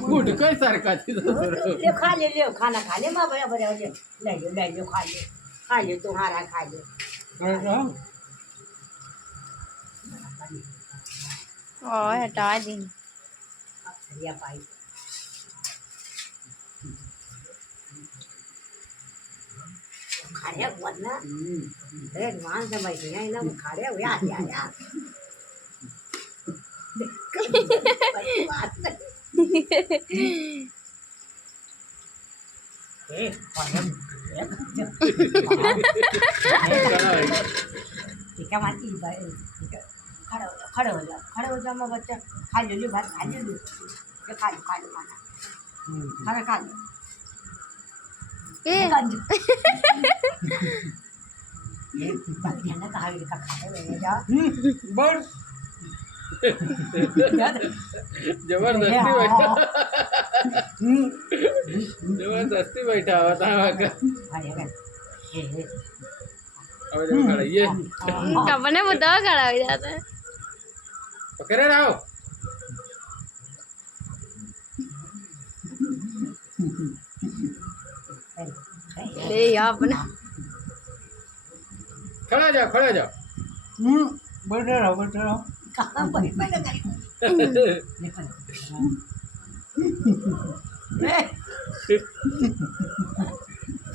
good काय सारखा ले खा ले खाना खा ले माँ बड़ा बड़ा ले ले खा ले तुम्हारा खा ले हटा दी पाई खाड़े हुआ ना मान से बैठे हैं ना खाड़े हुए आ गया क्या मानती है खड़े हो जा मैं बच्चा खा ले भात खा ले खा लो खाना खाना खा लो ये कहा जा बस जबरदस्ती बैठा जबरदस्ती बैठा हुआ था अब जब खड़ा ये अपने मुद्दा खड़ा हो जाता है पकड़े रहो अपना खड़ा जाओ बैठे रहो कहाँ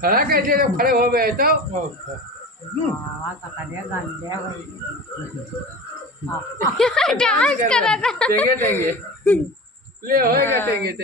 खड़ा कैसे जब खड़े हो गए तो डांस कर रहा था टेंगे ले होएगा टेंगे